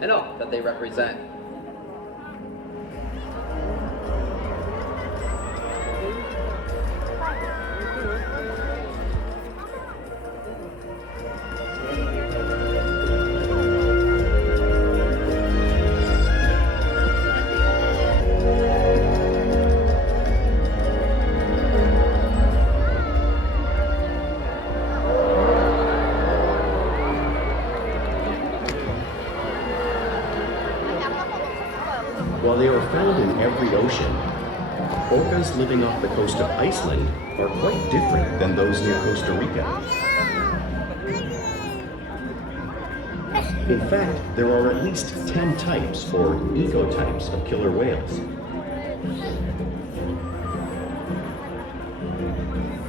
and all that they represent. While they are found in every ocean, orcas living off the coast of Iceland are quite different than those near Costa Rica. In fact, there are at least 10 types, or ecotypes, of killer whales.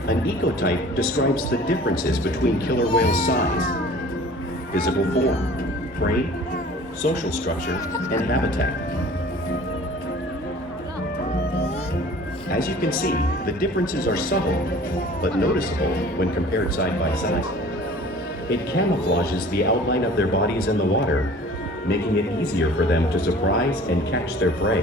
An ecotype describes the differences between killer whale size, physical form, prey, social structure, and habitat. As you can see, the differences are subtle, but noticeable when compared side by side. It camouflages the outline of their bodies in the water, making it easier for them to surprise and catch their prey.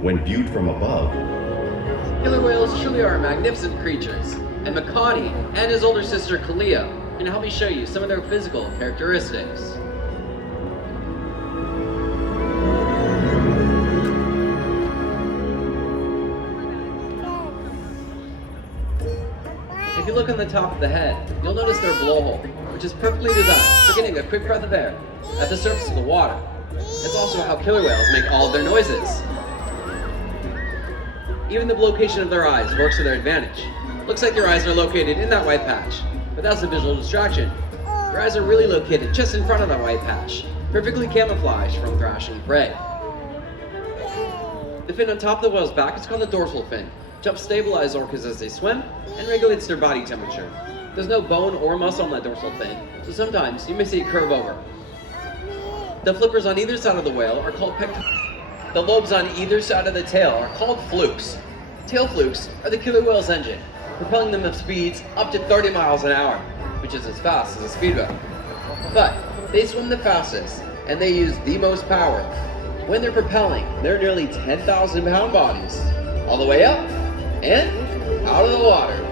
When viewed from above, Killer whales truly are magnificent creatures, and Makani and his older sister Kalia can help me show you some of their physical characteristics. If you look on the top of the head, you'll notice their blowhole, which is perfectly designed for getting a quick breath of air at the surface of the water. It's also how killer whales make all of their noises. Even the location of their eyes works to their advantage. Looks like their eyes are located in that white patch, but that's a visual distraction. Their eyes are really located just in front of that white patch, perfectly camouflaged from thrashing prey. The fin on top of the whale's back is called the dorsal fin, which helps stabilize orcas as they swim and regulates their body temperature. There's no bone or muscle on that dorsal fin, so sometimes you may see it curve over. The flippers on either side of the whale are called pectorals. The lobes on either side of the tail are called flukes. Tail flukes are the killer whale's engine, propelling them at speeds up to 30 miles an hour, which is as fast as a speedboat. But they swim the fastest, and they use the most power. When they're propelling their nearly 10,000 pound bodies all the way up and out of the water.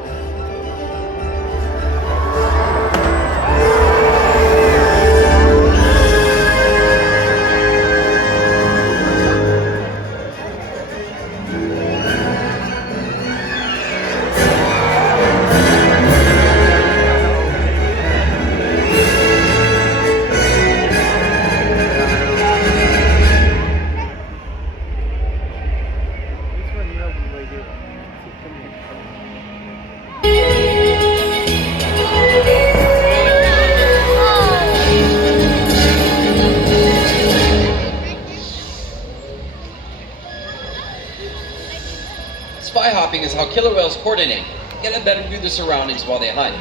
Spy hopping is how killer whales coordinate, get a better view of their surroundings while they hunt.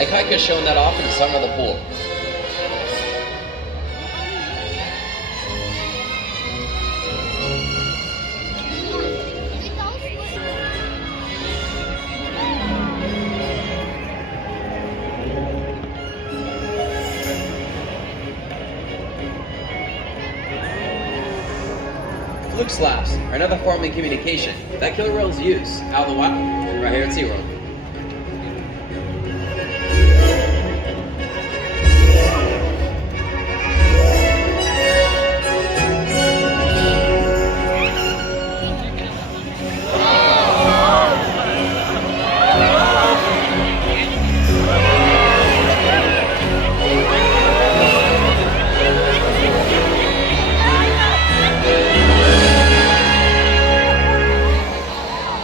Ikaika is shown that off in the center of the pool. Fluke slaps are another form of communication that killer whales use out in the wild, right here at SeaWorld.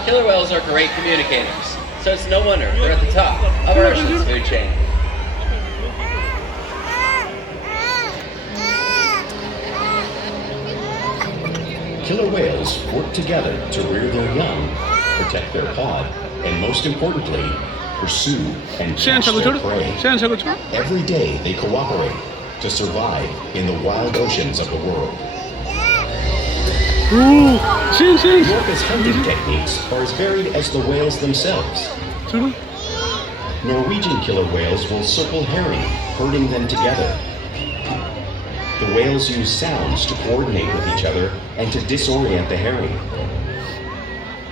Killer whales are great communicators, so it's no wonder they're at the top of our ocean's food chain. killer whales work together to rear their young, protect their pod, and most importantly, pursue, and Shan catch sagu their chodu. prey. Shan sagu chodu. Every day they cooperate to survive in the wild oceans of the world. Ooh, Shan. The orca's hunting techniques are as varied as the whales themselves. Chodu. Norwegian killer whales will circle herring, herding them together. The whales use sounds to coordinate with each other and to disorient the herring.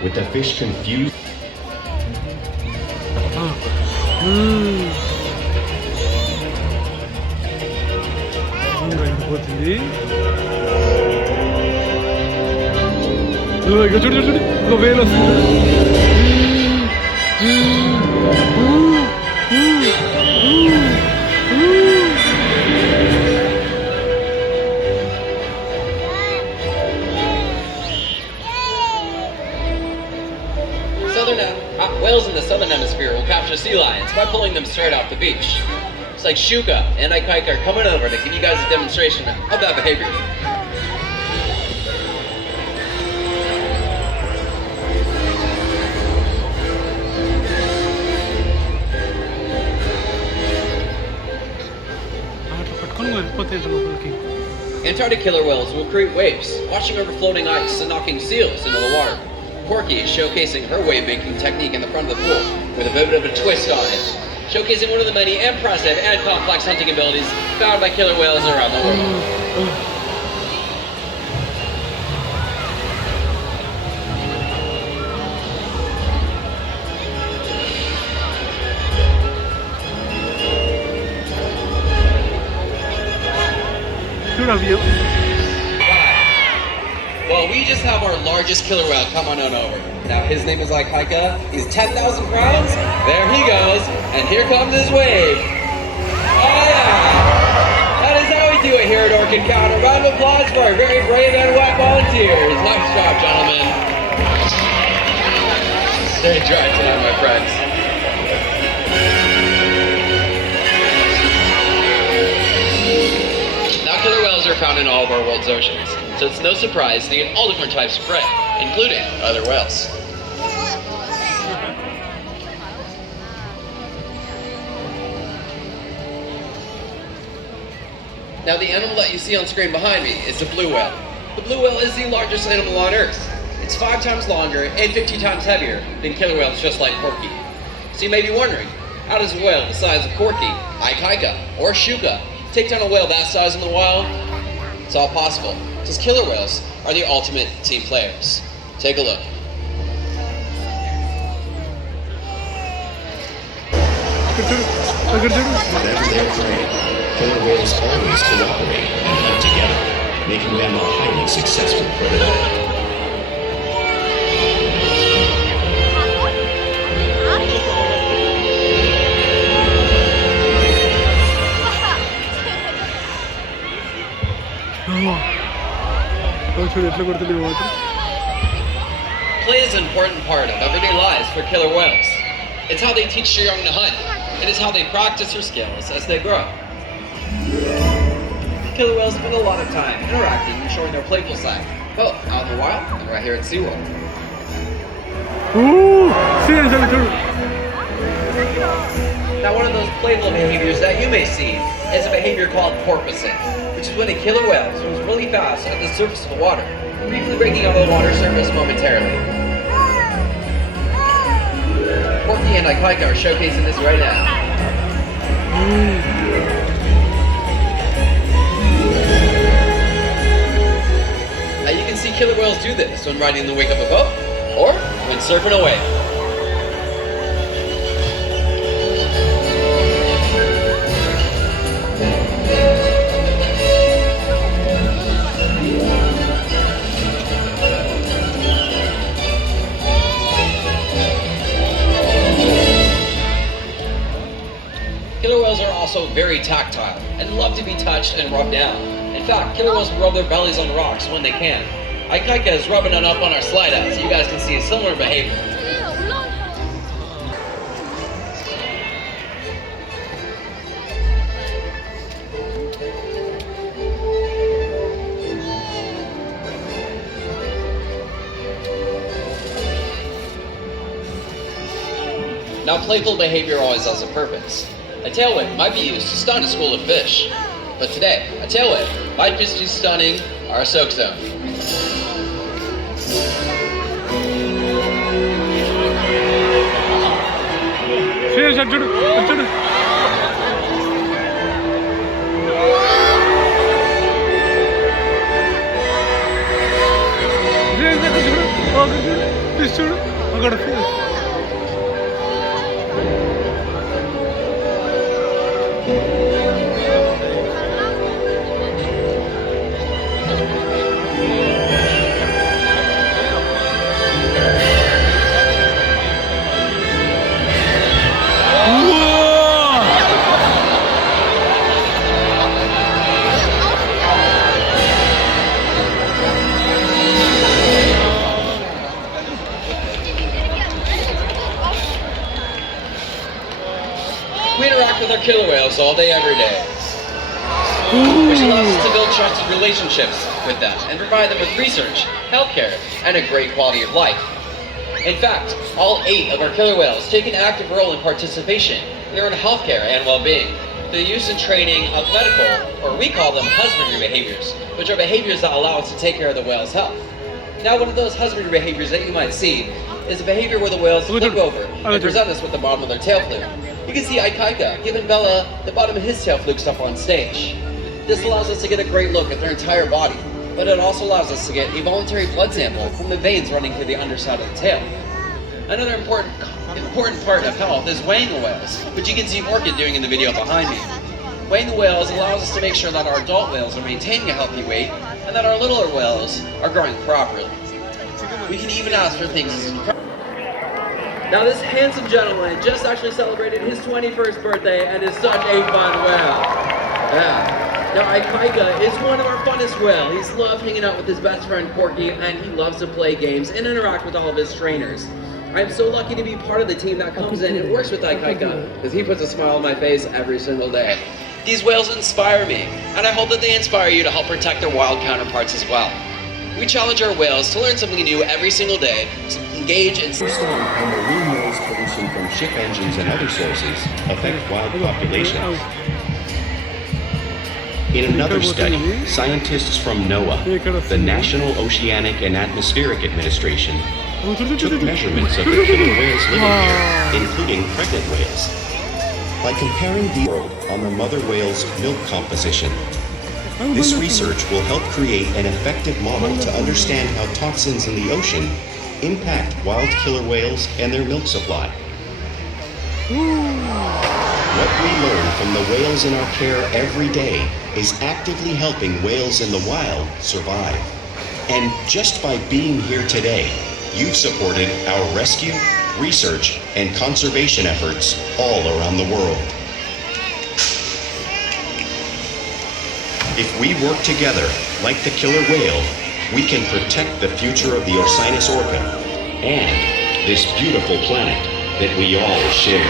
With the fish confused, వెళ్ళిపోతుంది. ఇక చూడు చూడు ఒక వేలు వస్తుంది. Whales in the southern hemisphere will capture sea lions by pulling them straight off the beach. It's like Shuka and Ikaika are coming over to give you guys a demonstration of that behavior. అట్లా పట్టుకొని వెళ్ళిపోతే లోపలికి. Antarctic killer whales will create waves, washing over floating ice and knocking seals into the water. Porky is showcasing her wave-making technique in the front of the pool with a bit of a twist on it, showcasing one of the many impressive and complex hunting abilities found by killer whales around the world. Well, we just have our largest killer whale come on over. Now, his name is Ikaika. He's 10,000 pounds. There he goes. And here comes his wave. Oh, yeah. That is how we do it here at Orca Encounter. Round of applause for our very brave and wet volunteers. Nice job, gentlemen. Stay dry tonight, my friends. Now, killer whales are found in all of our world's oceans. So it's no surprise to get all different types of prey, including other whales. Now the animal that you see on screen behind me is the blue whale. The blue whale is the largest animal on Earth. It's 5 times longer and 50 times heavier than killer whales just like Porky. So you may be wondering, how does a whale the size of Porky, Ikaika, or Shuka take down a whale that size in the wild? It's all possible, because killer whales are the ultimate team players. Take a look. whatever their prey, killer whales always cooperate and hunt together, making them a highly successful predator. Play is an important part of everyday lives for killer whales. It's how they teach their young to hunt. It is how they practice their skills as they grow. Killer whales spend a lot of time interacting and showing their playful side, both out in the wild and right here at SeaWorld. Now, one of those playful behaviors that you may see is a behavior called porpoising, which is when a killer whale swims really fast at the surface of the water, briefly breaking out of the water surface momentarily. Porky and Ikaika are showcasing this right now. Now you can see killer whales do this when riding in the wake of a boat or when surfing a wave. Killer whales are also very tactile and love to be touched and rubbed down. In fact, killer whales will rub their bellies on rocks when they can. Ikaika is rubbing it up on our slide out, so you guys can see a similar behavior. Now, playful behavior always has a purpose. A tail whip might be used to stun a school of fish. But today, a tail whip might just be stunning our soak zone. Cheers, చూడు చూడు చూడు అక్కడ We interact with our killer whales all day, every day, which allows us to build trusted relationships with them and provide them with research, healthcare, and a great quality of life. In fact, all 8 of our killer whales take an active role in participation in their own healthcare and well-being through the use and training of medical, or we call them husbandry behaviors, which are behaviors that allow us to take care of the whale's health. Now, one of those husbandry behaviors that you might see is a behavior where the whales look over and present us with the bottom of their tail fluke. You can see Ikaika giving Bella the bottom of his tail fluke stuff on stage. This allows us to get a great look at their entire body, but it also allows us to get a voluntary blood sample from the veins running through the underside of the tail. Another important part of health is weighing the whales, which you can see Orca doing in the video behind me. Weighing the whales allows us to make sure that our adult whales are maintaining a healthy weight and that our littler whales are growing properly. We can even ask for things. Now this handsome gentleman just actually celebrated his 21st birthday and is such a fun whale. Yeah. Now Ikaika is one of our funnest whales. He's loved hanging out with his best friend Porky, and he loves to play games and interact with all of his trainers. I'm so lucky to be part of the team that comes in and works with Ikaika, because he puts a smile on my face every single day. These whales inspire me, and I hope that they inspire you to help protect their wild counterparts as well. We challenge our whales to learn something new every single day, to engage in Storm and marine noise pollution from ship engines and other sources affect wild populations. In another study, scientists from NOAA, the National Oceanic and Atmospheric Administration, took measurements of the killer whales living here, including pregnant whales. By comparing the world on the mother whale's milk composition, this research will help create an effective model to understand how toxins in the ocean impact wild killer whales and their milk supply. What we learn from the whales in our care every day is actively helping whales in the wild survive. And just by being here today, you've supported our rescue, research, and conservation efforts all around the world. If we work together, like the killer whale, we can protect the future of the Orcinus orca and this beautiful planet that we all share.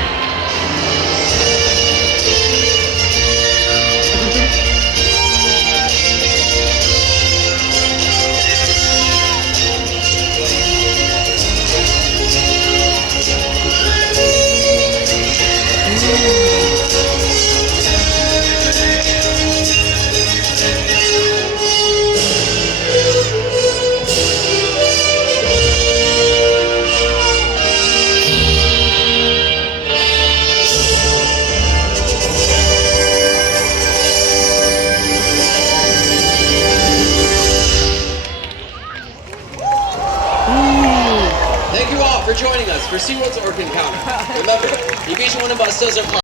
Thank you all for joining us for SeaWorld's Orca Encounter. Remember, if each one of us does our part,